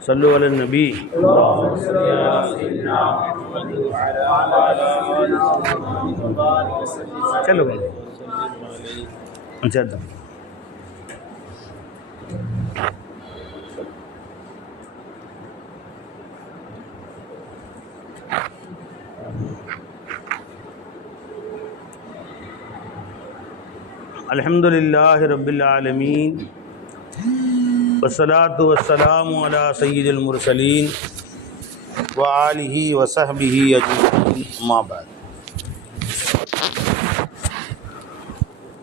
صلوا على النبي. اللهم وعلى آله وصحبه وسلم الحمد لله رب العالمين. வசலாத்து வசலாம் அலா சையீதில் முர்சலீன் வாலிஹி வசஹபிஹி அஜீன் அம்மாபாத்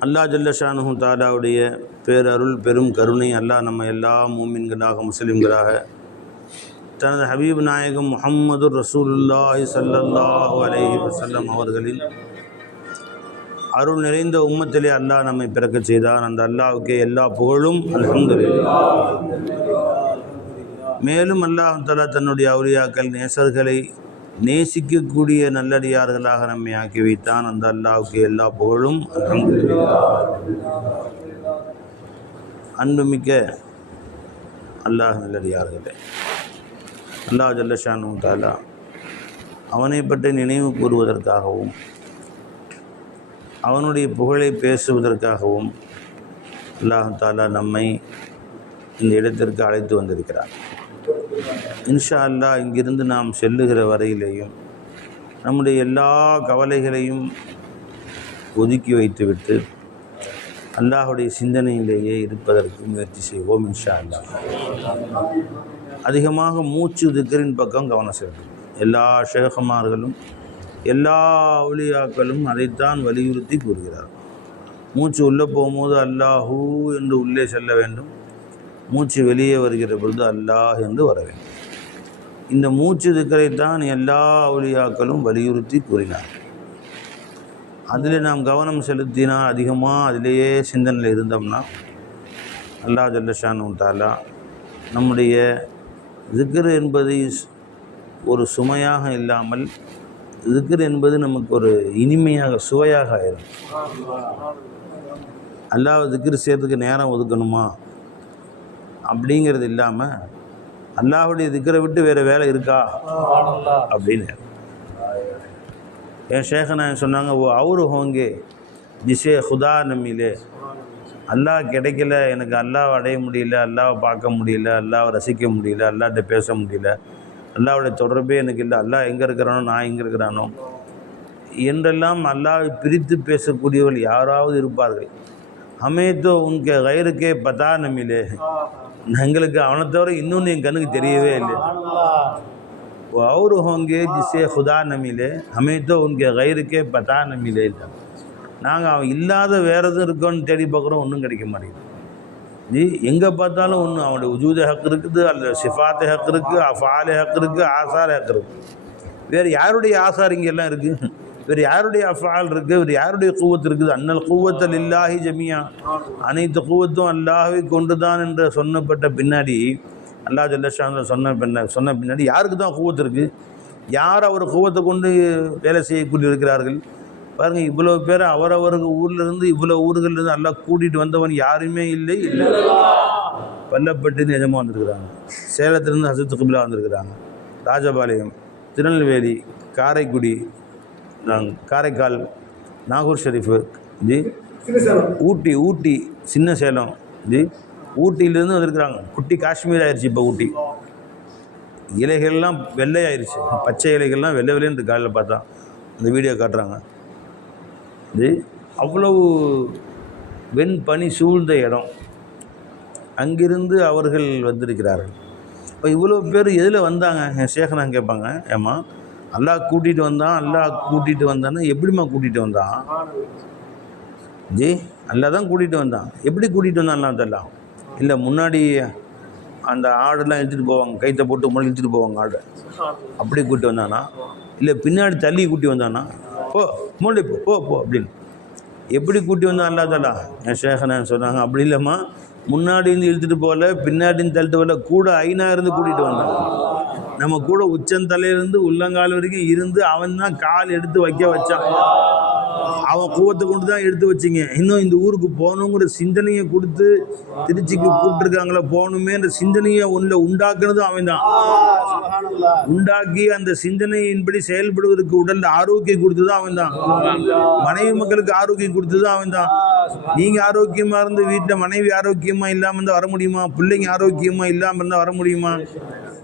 அல்லா ஜல்லஷானு தாலாவுடைய பேரருள் பெரும் கருணை அல்லாஹ் நம்ம எல்லா மூமின்களாக முஸ்லீம்களாக தனது ஹபீப் நாயகம் முகம்மது ரசூலுல்லாஹி சல்லல்லாஹு அலஹி வசல்லம் அவர்களின் அருள் நிறைந்த உம்மத்திலே அல்லாஹ் நம்மை பிறக்க செய்தான். அந்த அல்லாவுக்கு எல்லா புகழும். அல்ஹம்துலில்லாஹ். மேலும் அல்லாஹ் தலா தன்னுடைய அவுரியாக்கள் நேசர்களை நேசிக்கக்கூடிய நல்லடியார்களாக நம்மை ஆக்கி வைத்தான். அந்த அல்லாவுக்கு எல்லா புகழும். அன்புமிக்க அல்லாஹ் நல்லடியார்களே. அல்லாஹ் ஜல்லஷானு தாலா அவனை பற்றி நினைவு கூறுவதற்காகவும் அவனுடைய புகழை பேசுவதற்காகவும் அல்லாஹ் தாலா நம்மை இந்த இடத்திற்கு அழைத்து வந்திருக்கிறார் இன்ஷா அல்லாஹ் இங்கிருந்து நாம் செல்லுகிற வரையிலேயும் நம்முடைய எல்லா கவலைகளையும் ஒதுக்கி வைத்துவிட்டு அல்லாஹுடைய சிந்தனையிலேயே இருப்பதற்கு முயற்சி செய்வோம் இன்ஷா அல்லாஹ் அதிகமாக மூச்சு திக்கரின் பக்கம் கவனம் செலுத்தும் எல்லா ஷேகமார்களும் எல்லா ஒளியாக்களும் அதைத்தான் வலியுறுத்தி கூறுகிறார். மூச்சு உள்ளே போகும்போது அல்லாஹூ என்று உள்ளே செல்ல வேண்டும். மூச்சு வெளியே வருகிற பொழுது அல்லாஹ் என்று வர வேண்டும். இந்த மூச்சு திக்கரைத்தான் எல்லா அவுலியாக்களும் வலியுறுத்தி கூறினார். அதில் நாம் கவனம் செலுத்தினால் அதிகமாக அதிலேயே சிந்தனையில் இருந்தோம்னா அல்லாஹ் ஜல்லஷானு தாலா நம்முடைய திக்ர் என்பது ஒரு சுமையாக இல்லாமல் திக்ர் என்பது நமக்கு ஒரு இனிமையாக சுவையாக ஆயிரும். அல்லாஹ் திக்ர் செய்யறதுக்கு நேரம் ஒதுக்கணுமா? அப்படிங்கிறது இல்லாமல் அல்லாஹுடைய திக்கரை விட்டு வேறு வேலை இருக்கா? அப்படின்னு. என் ஷேகநாயன் சொன்னாங்க ஓ அவரு ஹோங்கே ஜிசே ஹுதா நம்மிலே. அல்லாஹ் கிடைக்கல எனக்கு அல்லாஹ் அடைய முடியல அல்லாவை பார்க்க முடியல அல்லாவை ரசிக்க முடியல அல்லாஹ்ட்ட பேச முடியல. அல்லாவுடைய தொடர்பே எனக்கு இல்லை. அல்லா எங்கே இருக்கிறானோ நான் எங்கே இருக்கிறானோ. என்றெல்லாம் அல்லாவை பிரித்து பேசக்கூடியவர்கள் யாராவது இருப்பார்கள். அமைத்தோ உன்கே கயிறுக்கே பதா நமிலே எங்களுக்கு அவனை தவிர இன்னொன்று என் கண்ணுக்கு தெரியவே இல்லை. அவர் ஹோங்கே ஜிசே ஹுதா நமிலே அமைத்தோ உன்கே கயிறுக்கே பதா நமிலே இல்லை நாங்கள் அவன் இல்லாத வேறு எதுவும் இருக்கோன்னு தேடி பார்க்குறோம் ஒன்றும் கிடைக்க மாட்டேங்குது. ஜி எங்கே பார்த்தாலும் ஒன்று அவனுடைய உஜூத ஹக் இருக்குது அல்ல சிஃபாத் ஹக் இருக்குது அஃபால் ஹக் இருக்குது ஆசார் ஹக் இருக்குது வேறு யாருடைய ஆசார் இங்கே எல்லாம் இருக்குது வேறு யாருடைய அஃபால் இருக்குது வேறு யாருடைய கூவத்து இருக்குது? அன்னல் கூவத்தல் இல்லாஹி ஜமியா. அனைத்து கூவத்தும் அல்லாஹை கொண்டு தான் என்று சொன்னப்பட்ட பின்னாடி அல்லாஹ் ஜல்லஷான் சொன்ன பின்ன சொன்ன பின்னாடி யாருக்கு தான் கூவத்து இருக்குது யார் அவர் கூவத்தை கொண்டு வேலை செய்யக்கூடிய இருக்கிறார்கள் பாருங்கள் இவ்வளோ பேர் அவரவருக்கு ஊர்ல இருந்து இவ்வளோ ஊர்கள்ல இருந்து எல்லாம் கூட்டிகிட்டு வந்தவன் யாருமே இல்லை. இல்லை பல்லப்பட்டு நிஜமாக வந்திருக்கிறாங்க சேலத்திலேருந்து ஹசத்து குபிலா வந்திருக்கிறாங்க. ராஜபாளையம் திருநெல்வேலி காரைக்குடி காரைக்கால் நாகூர் ஷெரீஃபு ஜி ஊட்டி ஊட்டி சின்ன சேலம் ஜி ஊட்டியிலேருந்து வந்திருக்கிறாங்க. குட்டி காஷ்மீர் ஆயிடுச்சு இப்போ ஊட்டி. இலைகள்லாம் வெள்ளையாயிருச்சு. பச்சை இலைகள்லாம் வெள்ளை வெள்ளைன்னு காலையில் பார்த்தா. அந்த வீடியோ காட்டுறாங்க. இது அவ்வளவு வெண்பனி சூழ்ந்த இடம். அங்கிருந்து அவர்கள் வந்திருக்கிறார்கள். இப்போ இவ்வளோ பேர் எதில் வந்தாங்க? என் சேகனாங்க கேட்பாங்க. ஏம்மா அல்லாஹ் கூட்டிகிட்டு வந்தான் அல்லாஹ் கூட்டிகிட்டு வந்தான்னா எப்படிம்மா கூட்டிகிட்டு வந்தான்? ஜி அல்லா தான் கூட்டிகிட்டு வந்தான். எப்படி கூட்டிகிட்டு வந்தான் அல்லா தெல்லாம் இல்லை முன்னாடி அந்த ஆடெல்லாம் இழுத்துட்டு போவாங்க கைத்தை போட்டு முன்னாடி இழுத்துட்டு போவாங்க ஆடு. அப்படி கூட்டி வந்தானா? இல்லை பின்னாடி தள்ளி கூட்டி வந்தானா? போ மூளை போ போ போ அப்படின்னு. எப்படி கூட்டி வந்தோம் அல்லாதாலா என் ஷேகனான்னு சொன்னாங்க அப்படி இல்லைம்மா. முன்னாடி இருந்து இழுத்துட்டு போகல பின்னாடி இருந்து தள்ளிட்டு போகல கூட ஐநா இருந்து கூட்டிகிட்டு வந்தான் நம்ம கூட உச்சந்தலையிலேருந்து உள்ளங்கால் வரைக்கும் இருந்து அவன் தான் கால் எடுத்து வைக்க வச்சான். அவன் கூவத்தை கொண்டு தான் எடுத்து வச்சிங்க. இன்னும் இந்த ஊருக்கு போகணுங்கிற சிந்தனையை கொடுத்து திருச்சிக்கு கூப்பிட்டுருக்காங்களே போகணுமேன்ற சிந்தனையை ஒன்றில் உண்டாக்குனதும் அவன் தான் உண்டாக்கி அந்த சிந்தனையின்படி செயல்படுவதற்கு உடல்ல ஆரோக்கியம் கொடுத்ததும் அவன் தான் மனைவி மக்களுக்கு ஆரோக்கியம் கொடுத்ததும் அவன் தான் நீங்க ஆரோக்கியமா இருந்து வீட்டில் மனைவி ஆரோக்கியமா இல்லாம இருந்தா வர முடியுமா? பிள்ளைங்க ஆரோக்கியமா இல்லாம இருந்தா வர முடியுமா?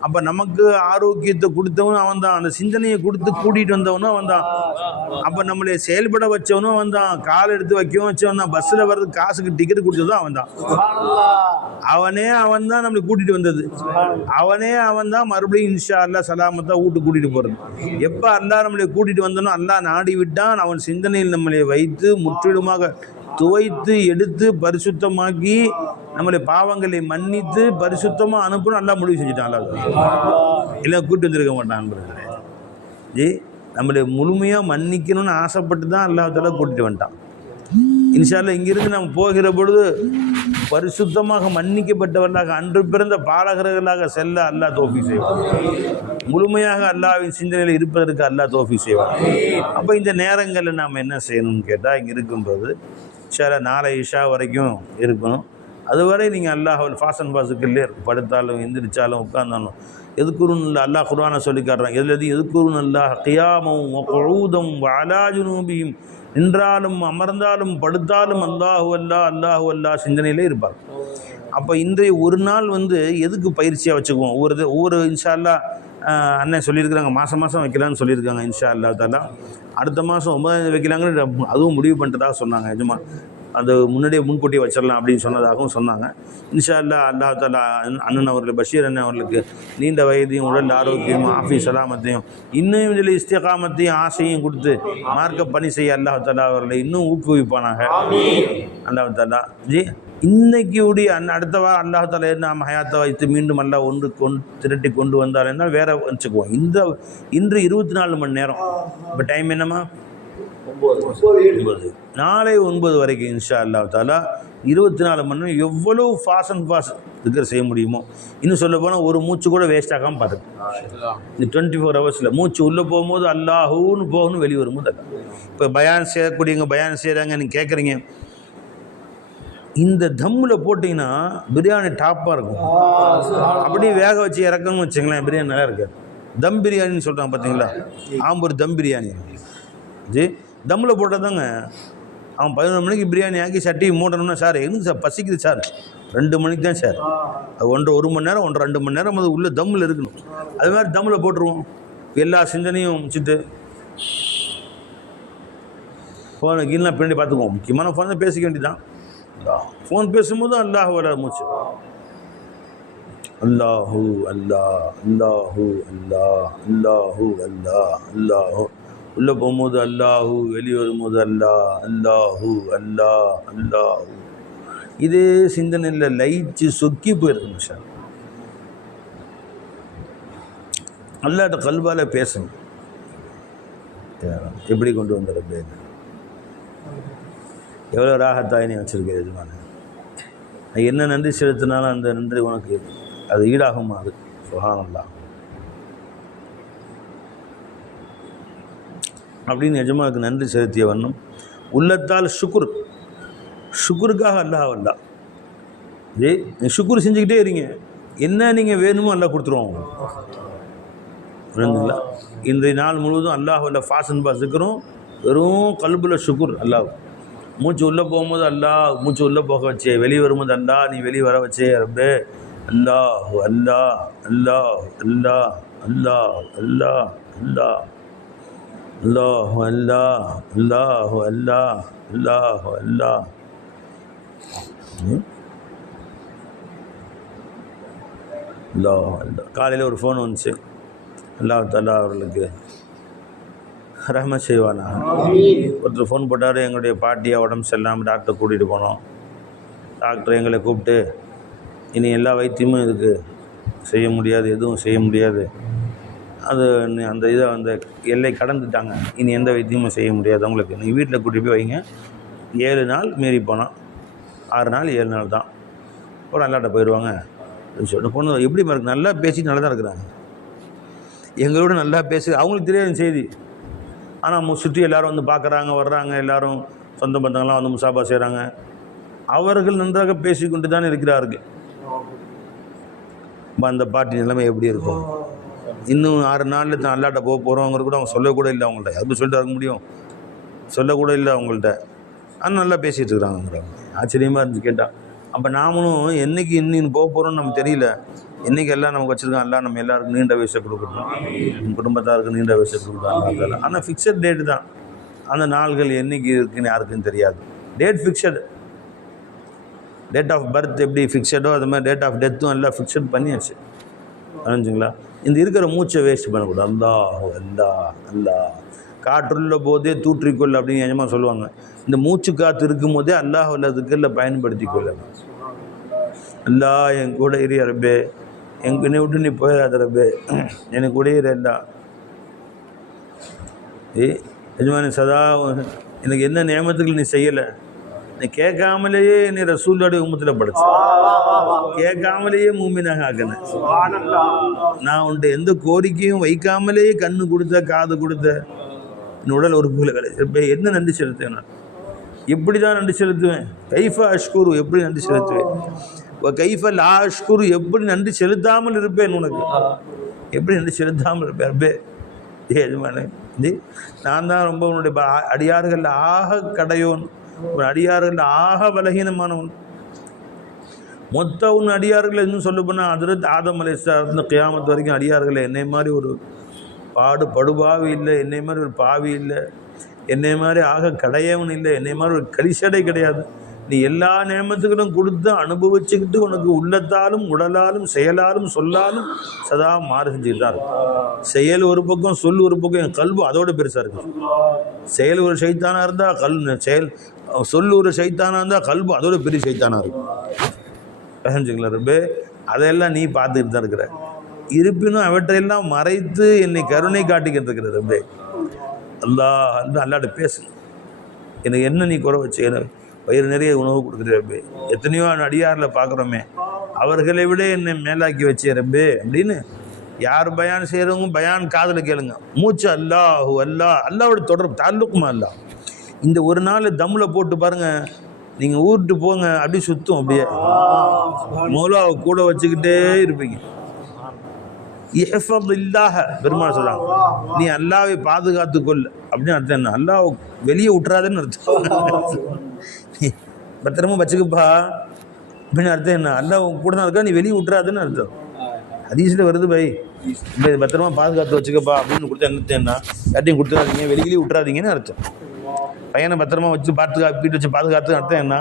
அப்போ நமக்கு ஆரோக்கியத்தை கொடுத்தவனும் அவன் தான் அந்த சிந்தனையை கொடுத்து கூட்டிகிட்டு வந்தவனும் அவன் தான் அப்போ நம்மளை செயல்பட வச்சவனும் அவன் தான் கால் எடுத்து வைக்கவும் வச்சவன் தான் பஸ்ஸில் வர்றதுக்கு காசுக்கு டிக்கெட் கொடுத்ததும் அவன் தான் அவனே அவன் தான் நம்மளை கூட்டிகிட்டு வந்தது. அவனே அவன் தான் மறுபடியும் இன்ஷா அல்லா சலாமத்தான் வீட்டுக்கு கூட்டிகிட்டு போகிறது எப்போ அல்லா நம்மளை கூட்டிகிட்டு வந்தனோ அல்லாஹ் நாடி விட்டான். அவன் சிந்தனையில் நம்மளை வைத்து முற்றிலுமாக துவைத்து எடுத்து பரிசுத்தமாக்கி நம்மளை பாவங்களை மன்னித்து பரிசுத்தமாக அனுப்பணும் நல்லா முடிவு செஞ்சுட்டான் அல்லாஹ் இல்லை கூட்டி வந்திருக்க மாட்டான் ஜி நம்மளை முழுமையாக மன்னிக்கணும்னு ஆசைப்பட்டு தான் அல்லாத்தால கூட்டிட்டு வந்துட்டான். இன்ஷால்ல இங்கிருந்து நம்ம போகிற பொழுது பரிசுத்தமாக மன்னிக்கப்பட்டவர்களாக அன்று பிறந்த பாலகர்களாக செல்ல அல்லாஹ் தோஃபி செய்வான். முழுமையாக அல்லாஹ்வின் சிந்தனையில் இருப்பதற்கு அல்லாஹ் தோஃபி செய்வான். அப்போ இந்த நேரங்களில் நாம் என்ன செய்யணும்னு கேட்டால் இங்கே இருக்கும்போது சில நாளை இஷா வரைக்கும் இருக்கணும். அதுவரை நீங்கள் அல்லாஹ் ஃபாசன் பாசுக்குள்ளே இருக்கும் படுத்தாலும் எந்திரிச்சாலும் உட்காந்தாலும் எதுக்குருன்னு இல்லை அல்லாஹ் குர்ஆனை சொல்லி காட்டுறான். எதுலது எதுக்குருன்னு அல்லாஹ் கியாமும் கழுதம் அலாஜுனூபியும் நின்றாலும் அமர்ந்தாலும் படுத்தாலும் அல்லாஹு அல்லா அல்லாஹு அல்லா சிந்தனையிலே இருப்பார். அப்போ இன்றைய ஒரு நாள் வந்து எதுக்கு பயிற்சியாக வச்சுக்குவோம்? ஒவ்வொரு இது ஒவ்வொரு இன்ஷால்லா அண்ணன் சொல்லியிருக்கிறாங்க மாதம் மாதம் வைக்கலான்னு சொல்லியிருக்காங்க இன்ஷா அல்லா தாலா அடுத்த மாதம் ஒன்பதாம் வைக்கலாங்கன்னு அதுவும் முடிவு பண்ணிட்டதாக சொன்னாங்க நிஜமா அது முன்னாடியே முன்கூட்டி வச்சிடலாம் அப்படின்னு சொன்னதாகவும் சொன்னாங்க. இன்ஷா அல்லா அல்லா தாலா அண்ணன் அவர்கள் பஷீர் அண்ணன் அவர்களுக்கு நீண்ட வயதையும் உடல் ஆரோக்கியமும் ஆஃபீஸ் சலாமத்தையும் இன்னும் இதில் இஸ்திகாமத்தையும் ஆசையும் கொடுத்து மார்க்க பணி செய்ய அல்லா தாலா அவர்களை இன்னும் ஊக்குவிப்பானாங்க அல்லா தாலா ஜி இன்னைக்கு உடைய அந் அடுத்தவா அல்லாஹ் தலை நாம் ஹயாத்தை வைத்து மீண்டும் எல்லாம் ஒன்று கொண்டு திரட்டி கொண்டு வந்தால் என்ன? வேற வச்சுக்குவோம். இந்த இன்று இருபத்தி நாலு மணி நேரம். இப்போ டைம் என்னம்மா? ஒன்பது. நாளை ஒன்பது வரைக்கும் இன்ஷா அல்லா தாலா இருபத்தி நாலு மணி நேரம் எவ்வளோ ஃபாஸ்ட் அண்ட் ஃபாஸ்ட் இருக்கிற செய்ய முடியுமோ. இன்னும் சொல்ல போனால் ஒரு மூச்சு கூட வேஸ்ட் ஆகாமல் பார்த்துக்கு. இந்த டுவெண்ட்டி ஃபோர் ஹவர்ஸில் மூச்சு உள்ளே போகும்போது அல்லாஹூன்னு போகணும் வெளியே வரும்போது அல்லா இப்போ பயான் செய்யக்கூடியவங்க பயான் செய்கிறாங்க நீங்கள் கேட்குறீங்க இந்த தம்மில் போட்டிங்கன்னா பிரியாணி டாப்பாக இருக்கும். அப்படியே வேக வச்சு இறக்கணும்னு வச்சுங்களேன் பிரியாணி நல்லா இருக்காது. தம் பிரியாணின்னு சொல்கிறாங்க பார்த்தீங்களா ஆம்பூர் தம் பிரியாணி. ஜி? தம்மில் போட்டதாங்க. அவன் பதினொரு மணிக்கு பிரியாணி ஆக்கி சட்டி மூடணும்னா சார் எங்களுக்கு சார் பசிக்குது சார்? ரெண்டு மணிக்கு தான் சார். அது ஒன்றரை ஒரு மணி நேரம் ஒன்றரை ரெண்டு மணி நேரம் அது உள்ளே தம்மில் இருக்கணும். அது மாதிரி தம்மில் போட்டுருவோம். எல்லா சிந்தனையும் முடிச்சுட்டு. ஃபோனை கீழே பின்னாடி பார்த்துக்குவோம். முக்கியமான ஃபோனை பேசிக்க வேண்டியதான் ஃபோன் பேசும்போது அல்லாஹ் வர மூச்சு. அல்லாஹூ அல்லாஹ் அல்லாஹூ அல்லாஹ் அல்லாஹு அல்லாஹ் அல்லாஹூ. உள்ளே போகும்போது அல்லாஹு வெளியே வரும்போது அல்லாஹ் அல்லாஹு அல்லாஹ் அல்லாஹு. இதே சிந்தனையில் லைச்சு சொக்கி போயிருக்குங்க சார் அல்லாட்ட கல்வால பேசணும் எப்படி கொண்டு வந்துடுறது எவ்வளோ ராகத்தாய் நீ வச்சுருக்க எஜமான? என்ன நன்றி செலுத்தினாலும் அந்த நன்றி உனக்கு அது ஈடாகுமா? அது சுகானல்லா அப்படின்னு எஜமாவுக்கு நன்றி செலுத்திய வண்ணம் உள்ளத்தால் சுக்குர் சுக்குருக்காக அல்லாஹ் வல்லா ஜே சுக்குர் செஞ்சுக்கிட்டே இருங்க. என்ன நீங்கள் வேணுமோ அல்லாஹ் கொடுத்துருவோம். புரிஞ்சுங்களா? இன்றைய நாள் முழுவதும் அல்லாஹ் வல்ல ஃபாசன் பாசுக்கிறோம் வெறும் கல்புல சுக்குர் அல்லாஹ். மூச்சு உள்ளே போகும்போது அல்லாஹ் மூச்சு உள்ளே போக வச்சே. வெளியே வரும்போது அல்லா நீ வெளியே வர வச்சே ரப்பே. அல்லாஹ் அல்லாஹ் அல்லாஹ் அல்லாஹ் அல்லாஹ் அல்லாஹ் அல்லாஹ். அல்லாஹ் அல்லா அல்லாஹு அல்லா அல்லாஹு அல்லாஹ் அல்லாஹ் அல்லா காலையில் ஒரு ஃபோன் வந்துச்சு. அல்லாஹ் தல்லா அவர்களுக்கு. ரஹ்மத் செய்வானா? ஒருத்தர் ஃபோன் போட்டார் எங்களுடைய பாட்டியை உடம்பு சரியில்லாமல் டாக்டர் கூட்டிகிட்டு போனோம். டாக்டர் எங்களை கூப்பிட்டு இனி எல்லா வைத்தியமும் இதுக்கு செய்ய முடியாது எதுவும் செய்ய முடியாது. அது அந்த இதை அந்த எல்லை கடந்துட்டாங்க. இனி எந்த வைத்தியமும் செய்ய முடியாது. அவங்களுக்கு நீங்கள் வீட்டில் கூட்டி போய் வைங்க. ஏழு நாள் மீறி போனோம் ஆறு நாள் ஏழு நாள் தான். ஒரு நல்லாட்ட போயிடுவாங்க அப்படின்னு சொல்லிட்டு பொண்ணு எப்படி இருக்கு? நல்லா பேசி நல்லா தான் இருக்கிறாங்க. எங்களோட நல்லா பேசு அவங்களுக்கு தெரியாத செய்தி. ஆனால் சுற்றி எல்லாரும் வந்து பார்க்குறாங்க வர்றாங்க எல்லோரும் சொந்த பந்தங்கள்லாம் வந்து முசாபா செய்கிறாங்க அவர்கள் நன்றாக பேசிக்கொண்டு தான் இருக்கிறார்கள். அந்த பாட்டி நிலைமை எப்படி இருக்கும்? இன்னும் ஆறு நாளில் தான் அல்லாட்ட போக போகிறோங்கிறது கூட அவங்க சொல்லக்கூட இல்லை அவங்கள்ட்ட. அப்படி சொல்லிட்டு இருக்க முடியும். சொல்லக்கூட இல்லை அவங்கள்ட்ட. ஆனால் நல்லா பேசிகிட்டு இருக்கிறாங்கிறவங்க ஆச்சரியமாக இருந்துச்சு கேட்டால் அப்போ நாமளும் என்னைக்கு இன்னும் போக போகிறோம்னு நமக்கு தெரியல. என்னைக்கு எல்லாம் நமக்கு வச்சுருக்கோம் எல்லாம் நம்ம எல்லாருக்கும் நீண்ட வயசை கொடுக்கணும் குடும்பத்தாருக்கு நீண்ட வயசை கொடுக்கணும் ஆனால் ஃபிக்ஸட் டேட்டு தான். அந்த நாள்கள் என்னைக்கு இருக்குன்னு யாருக்குன்னு தெரியாது. Date fixed date of birth எப்படி ஃபிக்ஸடோ அது மாதிரி டேட் ஆஃப் டெத்தும் எல்லாம் ஃபிக்ஸட் பண்ணியாச்சு. புரிஞ்சுங்களா? இந்த இருக்கிற மூச்சை வேஸ்ட் பண்ணக்கூடாது. அல்லாஹ் அந்தா அந்தா. காற்றுள்ள போதே தூற்றிக்கொள் அப்படின்னு நிஜமாக சொல்லுவாங்க. இந்த மூச்சு காற்று இருக்கும் போதே அல்லாஹ் அல்லதுக்குள்ள பயன்படுத்தி கொள்ள அல்லா என் கூட இரு அரபே என் என்னை விட்டு நீ போயிடாத ரபே எனக்கு கூட இரு அல்லா. ஏ எஜமானி சதா எனக்கு என்ன நியமத்துக்கு நீ செய்யலை? நீ கேட்காமலேயே நீ ரசூலோட உமத்தில் படிச்ச கேட்காமலேயே மூமினாக ஆக்கினேன் நான் உன்ட்ட எந்த கோரிக்கையும் வைக்காமலேயே கண்ணு கொடுத்த காது கொடுத்த என் உடல் உறுப்புகளை வேலை இப்ப என்ன நன்றி செலுத்துவேன் நான் எப்படி தான் நன்றி செலுத்துவேன் கைஃபா அஷ்குரு எப்படி நன்றி செலுத்துவேன் கைஃபா கைஃப லா அஷ்குரு எப்படி நன்றி செலுத்தாமல் இருப்பேன் உனக்கு எப்படி நன்றி செலுத்தாமல் இருப்பேன் ரப்பே ஏ ஜி நான் தான் ரொம்ப உன்னுடைய அடியார்கள் ஆக கடையோன் ஒரு அடியார்கள் ஆக பலகீனமானவன். மொத்த உன் அடியார்கள் இன்னும் சொல்ல போனால் அதிரத் ஆதம் அலைசா கியாமத்து வரைக்கும் அடியார்கள் என்னை மாதிரி ஒரு பாடு படுபாவி இல்லை என்னை மாதிரி ஒரு பாவி இல்லை என்னை மாதிரி ஆக கடையவன் இல்லை என்னை மாதிரி ஒரு கரிசடை கிடையாது. நீ எல்லா நேமத்துகளும் கொடுத்து அனுபவிச்சுக்கிட்டு உனக்கு உள்ளத்தாலும் உடலாலும் செயலாலும் சொல்லாலும் சதா மாறு செஞ்சுட்டு தான் இருக்கும் செயல் ஒரு பக்கம் சொல் ஒரு பக்கம் என் கல்வி அதோட பெருசாக இருக்கும் செயல் ஒரு சைத்தானாக இருந்தால் கல் செயல் சொல் ஒரு சைத்தானாக இருந்தால் கல்பு அதோட பெரிய சைத்தானாக இருக்கும். புரிஞ்சுங்களா ரப்பே? அதையெல்லாம் நீ பார்த்துட்டு தான் இருக்கிற. இருப்பினும் அவற்றையெல்லாம் மறைத்து என்னை கருணை காட்டிக்கிட்டு இருக்கிற ரப்பே. அல்லா வந்து அல்லாட்ட பேசு. எனக்கு என்ன நீ குறை வச்சு எனக்கு வயிறு நிறைய உணவு கொடுக்குற ரப்பே? எத்தனையோ அடியாரில் பார்க்குறோமே. அவர்களை விட என்னை மேலாக்கி வச்சே ரப்பே அப்படின்னு யார் பயான் செய்கிறவங்க பயான் காதில் கேளுங்க. மூச்சு அல்லாஹூ அல்லாஹ் அல்லாவோட தொடர்பு தாலுக்குமா அல்லாஹ். இந்த ஒரு நாள் தம்மில் போட்டு பாருங்க. நீங்கள் ஊருட்டு போங்க அப்படியே சுத்தும் அப்படியே. மௌலாவை கூட வச்சுக்கிட்டே இருப்பீங்க. இஹ்ஃபத் இல்லாஹ பெருமாள் சொல்றாங்க. நீ அல்லாவை பாதுகாத்து கொள் அப்படின்னு அர்த்தம் என்ன? அல்லாஹ் வெளியே விட்டுறாதுன்னு அர்த்தம். நீ பத்திரமா வச்சுக்கப்பா அப்படின்னு அர்த்தம் என்ன? அல்லா உன் கூட தான் இருக்கா நீ வெளியே விட்டுறாதுன்னு அர்த்தம். ஹதீஸில் வருது பை. பத்திரமா பாதுகாத்து வச்சுக்கப்பா அப்படின்னு கொடுத்தா என்ன அர்த்தம் என்ன? யார்ட்டையும் கொடுத்துடாதீங்க வெளியிலேயே விட்டுறாதீங்கன்னு அர்த்தம். பையனை பத்திரமா வச்சு பார்த்து வீட்டு வச்சு பாதுகாத்து அர்த்தம் என்ன?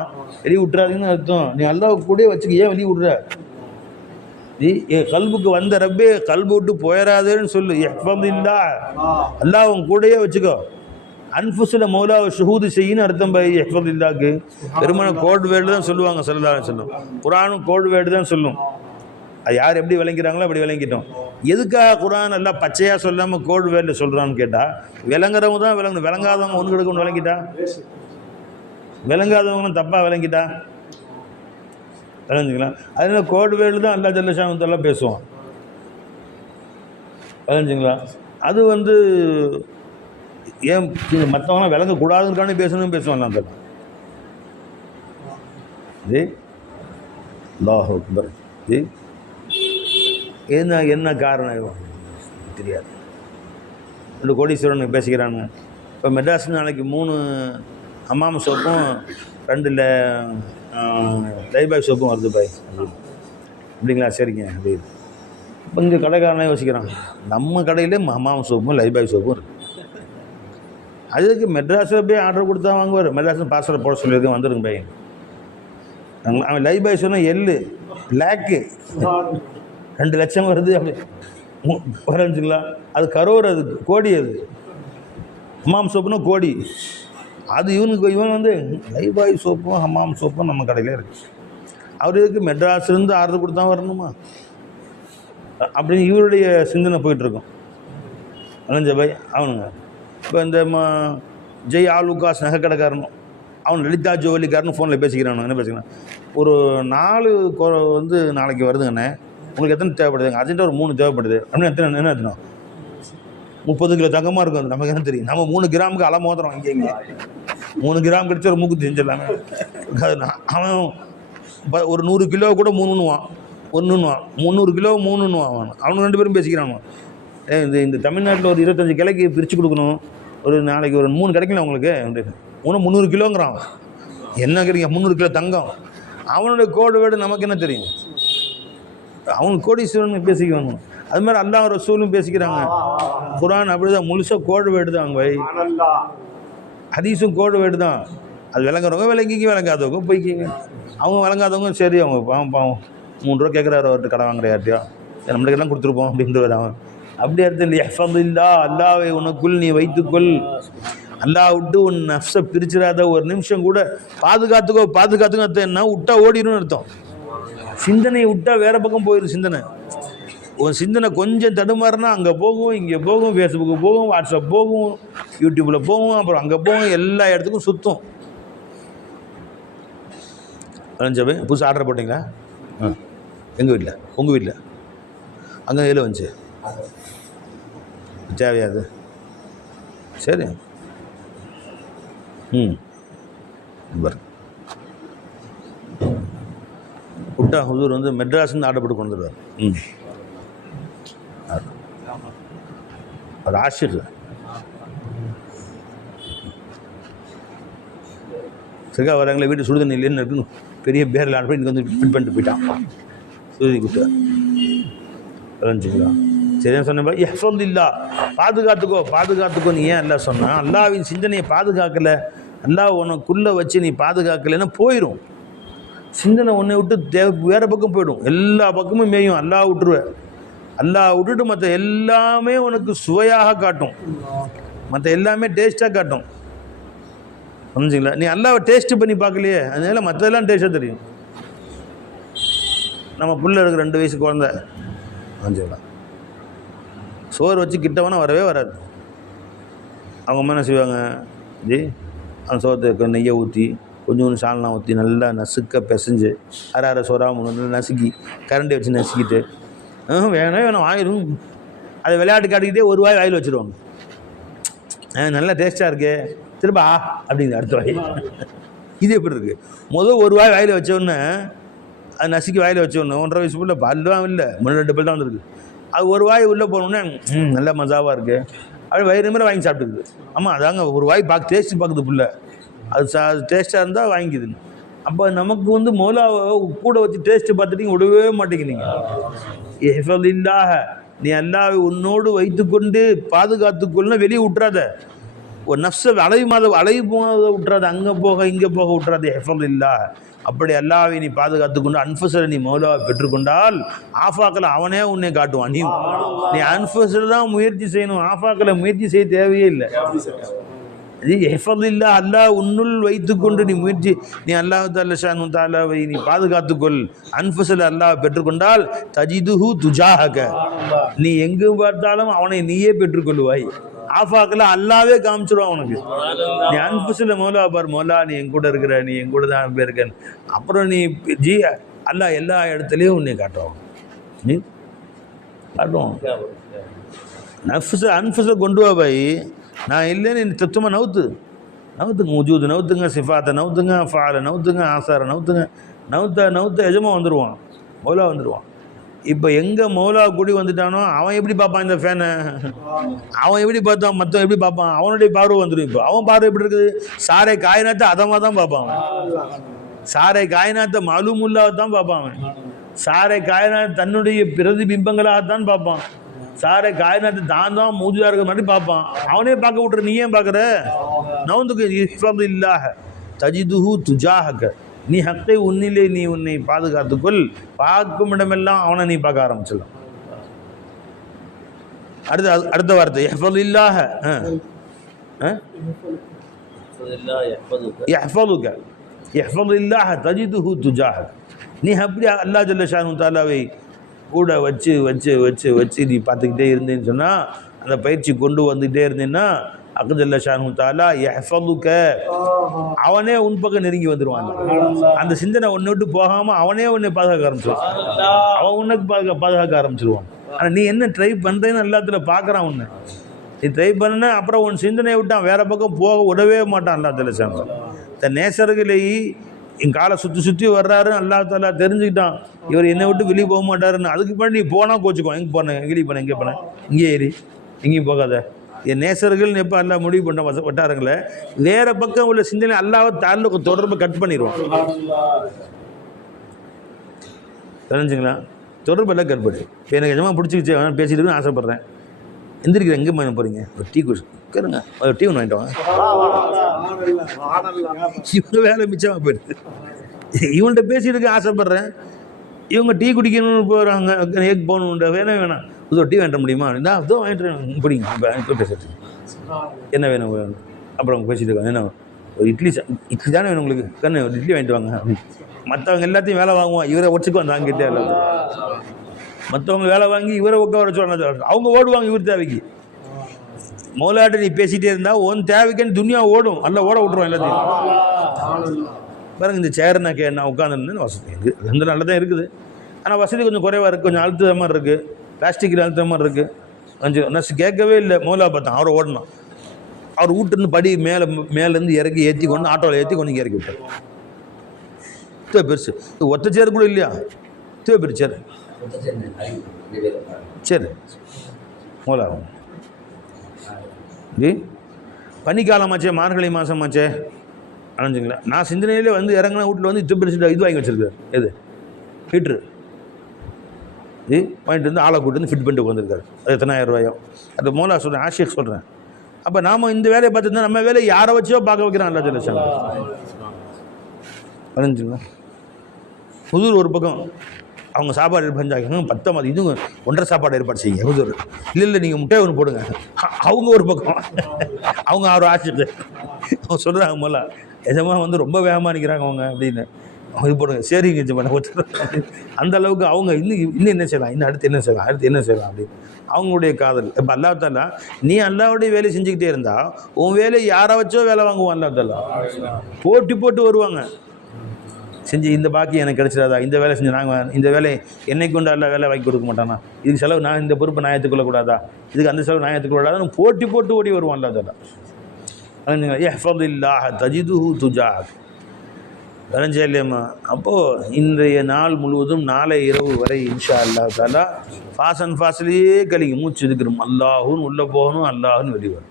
வெளியே விட்டுறாதீங்கன்னு அர்த்தம். நீ அல்லாஹ் கூடயே வச்சுக்க ஏன் வெளியே விடுற? நீ என் கல்புக்கு வந்த ரப்பே கல்பு விட்டு போயிடாதேன்னு சொல்லு. எஃபந்தில்லா அல்லாஹ் உன் கூடயே வச்சுக்கோ. அன்ஃபுஸில் மௌலாவை ஷுஹூது செய்யின்னு அர்த்தம் பை எஃபந்தில்லாக்கு பெருமான கோட் வேர்டு தான் சொல்லுவாங்க சொல்லலாம் சொல்லும் குரானும் கோட் வேர்டு தான் சொல்லும். யார் எப்படி விளங்கிறாங்களோ அப்படி விளங்கிட்டோம். எதுக்காக குரான் எல்லாம் பச்சையாக சொல்லாமல் கோல்டு வேர்டில் சொல்கிறான்னு கேட்டால் விளங்குறவங்க தான் விளங்கணும். விளங்காதவங்க ஒன்று கிடக்கு ஒன்று விளங்கிட்டா? விளங்காதவங்களும் தப்பாக விளங்கிட்டா? விளைஞ்சிக்கலாம் அதில் கோடு வேர்டு தான் அல்லா ஜல்லஷாமத்தெல்லாம் பேசுவோம் விளைஞ்சிங்களா அது வந்து ஏன் மற்றவங்களாம் விளங்கக்கூடாதுன்னு பேசணும்னு பேசுவாங்க அந்த ஜி? அல்லாஹ் அக்பர். ஜி? என்ன என்ன காரணம் இவன்? தெரியாது. ரெண்டு கோடீஸ்வரன் பேசிக்கிறானுங்க. இப்போ மெட்ராஸ் நாளைக்கு மூணு அம்மாம் சோப்பும் ரெண்டு லைபாய் சோப்பும் வருது பாய். அப்படிங்களா? சரிங்க. அப்படி இப்போ இங்கே கடைக்காரனே யோசிக்கிறான். நம்ம கடையிலே அம்மாம் சோப்பும் லைபாய் சோப்பும் இருக்குது அதுக்கு மெட்ராஸில் போய் ஆர்டர் கொடுத்தா வாங்குவார். மெட்ராஸில் பார்சல் போட சொல்லியிருக்கேன் வந்துருங்க பையன் அவன் அவன் லைபாய் சொன்னால் எள்ளு லேக்கு ரெண்டு லட்சம் வருது அப்படி. மு- வரஞ்சுங்களா அது கரோர் அது கோடி அது. ஹமாம் சோப்புனா கோடி. அது இவனுக்கு இவன் வந்து லைபாய் சோப்பும் ஹமாம் சோப்பும் நம்ம கடையில் இருக்கு. அவர் எதுக்கு மெட்ராஸ்லேருந்து ஆர்டர் கொடுத்தா வரணுமா? அப்படின்னு இவருடைய சிந்தனை போயிட்டுருக்கோம். அலஞ்ச பாய் அவனுங்க. இப்போ இந்த மா ஜெய் ஆலுகாஸ் நகைக்கடைக்காரனும் அவன் லலிதா ஜோலிக்காரனு ஃபோனில் பேசிக்கிறானு என்ன பேசிக்கிறான்? ஒரு நாலு கொ வந்து நாளைக்கு வருதுங்கண்ணே. உங்களுக்கு எத்தனை தேவைப்படுதுங்க? அர்ஜென்ட்டாக ஒரு மூணு தேவைப்படுது. அப்படின்னு எத்தனை என்ன எத்தனை? முப்பது கிலோ தங்கமாக இருக்கும். நமக்கு என்ன தெரியும்? நம்ம மூணு கிராமுக்கு அலை மோதுறோம் இங்கே இங்கே மூணு கிராம் கிடைச்ச ஒரு மூக்கு செஞ்சிடலாமே அவன் ப- ஒரு நூறு கிலோ கூட மூணுன்னுவான். ஒன்றுன்னுவான் முந்நூறு கிலோ மூணுன்னுவான் அவன். அவனுக்கு ரெண்டு பேரும் பேசிக்கிறான் ஏ இந்த இந்த தமிழ்நாட்டில் ஒரு இருபத்தஞ்சு கிளைக்கு பிரித்து கொடுக்கணும். ஒரு நாளைக்கு ஒரு மூணு கிடைக்கல உங்களுக்கு? ஒன்று மூணு முந்நூறு கிலோங்கிறான். என்ன கிடைக்கும் முந்நூறு கிலோ தங்கம். அவனுடைய கோடு வேடு நமக்கு என்ன தெரியும்? அவன் கோடீஸ்வரன் பேசிக்கணும் அது மாதிரி அல்லாஹ் ரசூலும் பேசிக்கிறாங்க. குரான் அப்படிதான் முழுசாக கோடு வேடு தான் வை ஹதீஸும் கோடு வேடு தான் அது விளங்குறவங்க விளங்கிங்க விளங்காதவங்க போய்க்கிங்க. அவங்க விளங்காதவங்க சரி அவங்க பாவம் பாவம். மூணு ரூபா கேட்குறாரு அவர்கிட்ட கடை வாங்குற யார்ட்டையோ. சரி, நம்மளுக்கு எல்லாம் கொடுத்துருப்போம் அப்படின்ட்டு அவன். அப்படி அர்த்தம் இல்லை எஃபதுல்லா அல்லாவை உனக்குள் நீ வைத்துக்கொள். அல்லாஹ் விட்டு உன் நஃப்ஸை பிரிச்சிடாத ஒரு நிமிஷம் கூட பாதுகாத்துக்கோ பாதுகாத்துக்கோ அர்த்தம் என்ன? விட்டா ஓடிடும்னு அர்த்தம். சிந்தனையை விட்டா வேற பக்கம் போயிடும் சிந்தனை. உன் சிந்தனை கொஞ்சம் தடுமாறுனா அங்கே போகும் இங்கே போகும் ஃபேஸ்புக்கு போகும் வாட்ஸ்அப் போகும் யூடியூப்பில் போகும் அப்புறம் அங்கே போகும் எல்லா இடத்துக்கும் சுற்றும் வளைஞ்சபே புதுசு ஆர்டர் போட்டிங்களா? ஆ. எங்கள் வீட்டில் உங்கள் வீட்டில் அங்கே எதில் வந்துச்சு? தேவையாது சரி. ம். பாரு விட்டா ஹுசூர் வந்து மெட்ராஸ்னு ஆர்டர் போட்டு கொண்டு வந்துடுவார் ம். அது ஆஷிக் சரிக்கா வராங்களே வீட்டு சுடுதண்ணி இல்லைன்னு இருக்குன்னு பெரிய பேரில் ஆர்டர் பண்ணி வந்து ஃபிட் பண்ணிட்டு போயிட்டான். சுருதி குட்டு. விளைஞ்சிங்களா சரியா சொன்னேன் எஃபந்து இல்லா பாதுகாத்துக்கோ பாதுகாத்துக்கோ நீ ஏன் எல்லாம் சொன்னான்? அல்லாவின் சிந்தனையை பாதுகாக்கலை. அல்லாஹ் உனக்குள்ளே வச்சு நீ பாதுகாக்கலைன்னா போயிடும் சிந்தனை ஒன்றை விட்டு தே வேறு பக்கம் போயிடும். எல்லா பக்கமும் மேயும். அல்லாஹ் விட்டுருவேன் அல்லா விட்டுட்டு மற்ற எல்லாமே உனக்கு சுவையாக காட்டும். மற்ற எல்லாமே டேஸ்ட்டாக காட்டும். புரிஞ்சுங்களா? நீ அல்லாவை டேஸ்ட்டு பண்ணி பார்க்கலையே? அதனால மற்றதெல்லாம் டேஸ்ட்டாக தெரியும். நம்ம புள்ள இருக்கு ரெண்டு வயசு குழந்த. புரிஞ்சுங்களா? சோறு வச்சு கிட்டவனா வரவே வராது. அவங்க என்ன செய்வாங்க? ஜி அந்த சோத்தை நெய்யை ஊற்றி கொஞ்சோண்டு சால்னா ஊற்றி நல்லா நசுக்க பிசைஞ்சு அரை அரை சோறா நல்லா நசுக்கி கரண்டி வச்சு நசுக்கிட்டு ஆ, வேணா வேணும் ஆயிரும் அதை விளையாட்டு காட்டிக்கிட்டே ஒரு வாய் வாயில் வச்சுருவாங்க. ஆ நல்லா டேஸ்ட்டாக இருக்கே. திரும்ப ஆ அப்படிங்கிற அடுத்த வாய். இது எப்படி இருக்குது முதல் ஒரு வாய் வாயில் வச்சோடனே அது நசுக்கி வாயில் வச்சோடனே ஒன்றரை வயசு பிள்ளை பல்லாம் இல்லை. மூணு ரெண்டு பல் தான் வந்துருக்கு. அது ஒரு வாய் உள்ளே போனோடனே ம் நல்ல மசாவாக இருக்குது அப்படி வயிறு மேலே வாங்கி சாப்பிட்டுக்குது. ஆமாம் அதாங்க ஒரு வாய் பார்க்க டேஸ்ட்டு பார்க்குது புள்ள. அது சா டேஸ்ட்டாக இருந்தால் வாங்கிக்குது. அப்போ நமக்கு வந்து மௌலாவை கூட வச்சு டேஸ்ட்டு பார்த்துட்டீங்க விடவே மாட்டேங்கிறீங்க. இல்லாஹ நீ அல்லாவை உன்னோடு வைத்துக்கொண்டு பாதுகாத்துக்கொள்ள வெளியே விட்றாத ஒரு நஃப்ஸை அலைவு மாத அலைவு போகாத விட்றாத அங்கே போக இங்கே போக விட்றாத ஹெஃபல் இல்லா அப்படி அல்லாவை நீ பாதுகாத்துக்கொண்டு அன்ஃபஸரை நீ மௌலாவை பெற்றுக்கொண்டால் ஆஃபாக்கில் அவனே உன்னை காட்டுவான். நீ நீ அன்ஃபஸில் தான் முயற்சி செய்யணும். ஆஃபாக்கில் முயற்சி செய்ய தேவையே இல்லை. ஹெஃபதில்லா அல்லாஹ் உன்னுள் வைத்துக்கொண்டு நீ முயற்சி நீ அல்லாஹ் தாலா ஷானு தாலாவை நீ பாதுகாத்துக்கொள். அன்ஃபஸில் அல்லாஹ் பெற்றுக்கொண்டால் தஜிதுஹு துஜாஹக. நீ எங்கு பார்த்தாலும் அவனை நீயே பெற்றுக்கொள்வாய். ஆஃபாக்கில் அல்லாவே காமிச்சிருவான் உனக்கு. நீ அன்புசில் மௌலா பார் மௌலா நீ என் கூட இருக்கிற நீ என் கூட தான் இருக்கேன் அப்புறம் நீ ஜி அல்லாஹ் எல்லா இடத்துலையும் உன்னை காட்டுவான். நீ காட்டுவான். நஃப்ஸை அன்ஃபஸை கொண்டு வா பாய். நான் இல்லைன்னு நீ சுத்தமாக நவுத்து. நவுத்துங்க உஜூது நவுத்துங்க சிஃபாத்தை நவுத்துங்க ஃபாலை நவுத்துங்க ஆசாரை நவுத்துங்க. நவுத்த நவுத்த எஜமா வந்துடுவான் மௌலா வந்துடுவான் இப்போ எங்கே மௌலா கூடி வந்துட்டானோ அவன் எப்படி பார்ப்பான் இந்த ஃபேனை அவன் எப்படி பார்த்தான் மற்றவன் எப்படி பார்ப்பான்? அவனுடைய பார்வை வந்துடும் இப்போ. அவன் பார்வை எப்படி இருக்குது? சாரை காயினாத்தை அதமாக தான் பார்ப்பான் சாரை காயினாத்தை மலுமுல்லாவை தான் பார்ப்பான் சாரை காயினாத் தன்னுடைய பிரதிபிம்பங்களாகத்தான் பார்ப்பான். சாரு காய்நாத்து தான் தான் மூஞ்சுதா இருக்கிற மாதிரி பார்ப்பான். அவனே பார்க்க விட்டுற நீ ஏன் பார்க்குற? நவுந்துக்கு இஸ்லாம் இல்லாக தஜிதுஹு துஜாஹக. நீ ஹக்கை உன்னிலே நீ உன்னை பாதுகாத்துக்கொள். பார்க்கும் இடமெல்லாம் அவனை நீ பார்க்க ஆரம்பிச்சிடலாம். அடுத்த அடுத்த வார்த்தை எஃபல் இல்லாக எஃபலுக எஃபல் இல்லாக தஜிதுஹு துஜாஹக. நீ அப்படி அல்லா ஜல்ல ஷானு தாலாவை கூட வச்சு வச்சு வச்சு வச்சு நீ பார்த்துக்கிட்டே இருந்தேன்னு சொன்னால் அந்த பயிற்சி கொண்டு வந்துக்கிட்டே இருந்தேன்னா அக்கஜல்ல ஷானு தாலா எஃபலுக்க அவனே உன் பக்கம் நெருங்கி வந்துடுவான் அந்த சிந்தனை ஒன்று விட்டு போகாமல் அவனே உன்னை பாதுகாக்க ஆரம்பிச்சிருவான். அவன் உனக்கு பாதுகா பாதுகாக்க ஆரம்பிச்சிருவான். ஆனால் நீ என்ன ட்ரை பண்ணுறேன்னு எல்லாத்துல பார்க்குறான் உன்னை. நீ ட்ரை பண்ண அப்புறம் உன் சிந்தனையை விட்டான் வேற பக்கம் போக விடவே மாட்டான் எல்லாத்துல தலை சாமி தன் நேசர்களை என் காலை சுற்றி சுற்றி வர்றாரு அல்லா தாலா தெரிஞ்சுக்கிட்டான். இவர் என்னை விட்டு வெளியே போக மாட்டாருன்னு. அதுக்கு பின்னாடி நீ போனால் கோச்சுக்கோ எங்கே போனேன் எங்கே போனேன் எங்கே போனேன் இங்கே ஏறி எங்கேயும் போகாத. என் நேசர்கள் எப்போ அல்லா முடிவு பண்ண வச வட்டாரங்களை வேற பக்கம் உள்ள சிந்தனை அல்லாவை தாழ்ல தொடர்பு கட் பண்ணிடுவோம் தெரிஞ்சுங்களா? தொடர்பு எல்லாம் கட் பண்ணி. எனக்கு நிஜமாக பிடிச்சிக்கிச்சு பேசிட்டு ஆசைப்பட்றேன். எந்திரிக்கிறேன். எங்கே போகிறீங்க ஒரு டீ குடிச்சு. உட்காருங்க. ஒரு டீ ஒன்று வாங்கிட்டு வாங்க. இவங்க வேலை மிச்சமாக போயிடுது. இவன்கிட்ட பேசிட்டு ஆசைப்பட்றேன். இவங்க டீ குடிக்கணும்னு போகிறாங்க ஏக் போகணுன்ற வேணாம் வேணாம் இது டீ வாங்கிட முடியுமா? இருந்தா அதோ வாங்கிட்டு. பிடிங்க. பேசுறது. என்ன வேணும்? வேணும் அப்புறம் அவங்க பேசிட்டு இருக்காங்க. என்ன ஒரு இட்லி இட்லி தானே வேணும் உங்களுக்கு? கண்ணு ஒரு இட்லி வாங்கிட்டு வாங்க. மற்றவங்க எல்லாத்தையும் வேலை வாங்குவான். இவரை ஒச்சுக்கு வந்தாங்கிட்டே எல்லாத்தையும். மற்றவங்க வேலை வாங்கி இவரை உட்கார வச்சு அவங்க ஓடுவாங்க இவர் தேவைக்கு. மௌலாட்ட நீ பேசிட்டே இருந்தா உன் தேவைக்குன்னு துனியா ஓடும். அல்ல ஓட விட்டுருவான் எல்லாத்தையும். பாருங்க இந்த சேர் நான் கே நான் உட்காந்துருந்தேன் வசதி இருக்குது அது வந்து நல்லா தான் இருக்குது. ஆனால் வசதி கொஞ்சம் குறைவாக இருக்குது கொஞ்சம் அழுத்துற மாதிரி இருக்குது பிளாஸ்டிக்கில் அழுத்துற மாதிரி இருக்குது கொஞ்சம் நான் கேட்கவே இல்லை. மௌலா பார்த்தேன் அவரை ஓடணும். அவர் வீட்டுருந்து படி மேலே மேலேருந்து இறக்கி ஏற்றி கொண்டு ஆட்டோவில் ஏற்றி கொண்டு இறக்கி விட்டார். இத்தனை பெருசு ஒத்த சேர் கூட இல்லையா? இத்தனை பெருசு சேர். சரி. மோலா ஜி? பனிக்காலமாச்சே மார்கழி மாதமாச்சே அணைஞ்சுங்களா நான் சிந்தனையிலே வந்து இறங்கின வீட்டில் வந்து இது பெருசு இது வாங்கி வச்சுருக்காரு. எது? ஹீட்ரு. ஜி வாங்கிட்டு வந்து ஆளை கூட்டு வந்து ஃபிட் பண்ணிட்டு உட்காந்துருக்காரு அது எத்தனாயிரம் ரூபாயோ? அது மோலா சொல்கிறேன் ஆஷிக் சொல்கிறேன் அப்போ நாம் இந்த வேலையை பார்த்துருந்தா நம்ம வேலையை யாரை வச்சோ பார்க்க வைக்கிறான் அல்லா ஜல்லஷான். அணைஞ்சுங்களா புதூர் ஒரு பக்கம். அவங்க சாப்பாடு பஞ்சாங்க பத்தாம் அது இதுவும் ஒன்றரை சாப்பாடு ஏற்பாடு செய்யுங்க புதூர் இல்லை இல்லை நீங்கள் முட்டை ஒன்று போடுங்க. அவங்க ஒரு பக்கம். அவங்க ஆறு ஆட்சிட்டு அவங்க சொல்கிறாங்க போல எஜமா வந்து ரொம்ப வேகமாக நிற்கிறாங்க அவங்க அப்படின்னு. அவங்க இது போடுங்க. சரிங்க எஜமா அந்த அளவுக்கு அவங்க இன்னும் இன்னும் என்ன செய்யலாம்? இன்னும் அடுத்து என்ன செய்யலாம்? அடுத்து என்ன செய்யலாம் அப்படின்னு. அவங்களுடைய காதல். இப்போ அல்லா தாலா நீ அல்லாவுடைய வேலை செஞ்சுக்கிட்டே இருந்தால் உன் வேலையை யாரை வச்சோ வேலை வாங்குவான் அல்லா தாலா போட்டி போட்டு வருவாங்க. செஞ்சு இந்த பாக்கி எனக்கு கிடைச்சிடாதா? இந்த வேலை செஞ்சு நாங்கள் இந்த வேலை என்னை கொண்டு அல்ல வேலை வாங்கி கொடுக்க மாட்டானா? இதுக்கு செலவு நான் இந்த பொறுப்பை நான் ஏற்றுக்கொள்ளக்கூடாதா இதுக்கு அந்த செலவு நான் ஏற்றுக்கொள்ளக்கூடாது போட்டி போட்டு ஓடி வருவான் அல்லா தாலா ஏஃபதுல்லா தஜிது துஜாக் வரைஞ்சா இல்லையம்மா அப்போது இன்றைய நாள் முழுவதும் நாளை இரவு வரை இன்ஷா அல்லா தாலா ஃபாஸ் அண்ட் ஃபாஸ்ட்லேயே கழிங்க. மூச்சு இருக்கிறோம் அல்லாஹுன்னு உள்ளே போகணும் அல்லாஹுன்னு வெளியே வரணும்.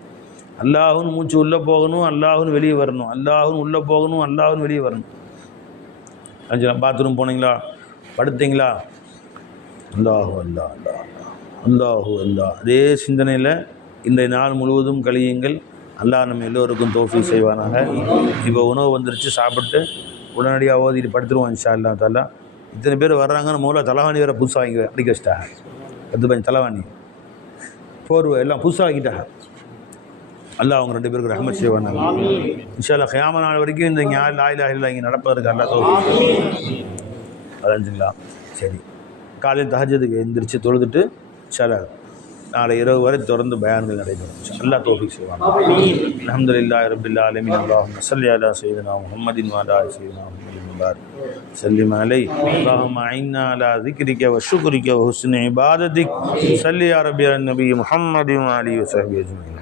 அல்லாஹுன்னு மூச்சு உள்ளே போகணும் அல்லாஹுன்னு வெளியே வரணும். அல்லாஹுன்னு உள்ளே போகணும் அல்லாஹுன்னு வெளியே வரணும். அஞ்சு பாத்ரூம் போனீங்களா? படுத்தீங்களா? அல்லாஹு அல்லா அல்லா அல்லாஹு. அல்லா அதே சிந்தனையில் இந்த நாள் முழுவதும் கழியுங்கள். அல்லாஹ் நம்ம எல்லோருக்கும் தோஃபி செய்வானாங்க இப்போ உணவு வந்துருச்சு சாப்பிட்டு உடனடியாக ஓதிட்டு படுத்துருவோம் இன்ஷா அல்லா தாலா இத்தனை பேர் வர்றாங்கன்னு முதல்ல தலைவாணி வேறு புதுசாக வாங்கி அடிக்க வச்சிட்டாங்க பத்து பஞ்சு தலைவாணி போர்வை எல்லாம் புதுசாக வாங்கிட்டாங்க. அல்லாஹ் அவங்க ரெண்டு பேருக்கு ரஹமத் செய்வானாங்க இன்ஷா அல்லா கியாம நாள் வரைக்கும் இந்த ஞா லாயிலா இல்லை இங்கே நடப்பதற்கு அல்லா தோஃபி அலைஞ்சுங்களா சரி காலையில் தஹஜதுக்கு எந்திரிச்சு தொழுதுட்டு சில நாளை இரவு வரை தொடர்ந்து பயான்கள் நடைபெறும் அல்லாஹ் தோஃபிக் செய்வாங்க அல்ஹம்துலில்லாஹி ரப்பில் ஆலமீன் அல்லாஹும்ம ஸல்லி அலா சய்யிதினா முஹம்மதின் வ அலா ஆலி சய்யிதினா முஹம்மதின் முபாரக் سلم عليه اللهم أعنا على ذكرك وشكرك وحسن عبادتك صل يا ربي على النبي محمد وعلى آله وصحبه أجمعين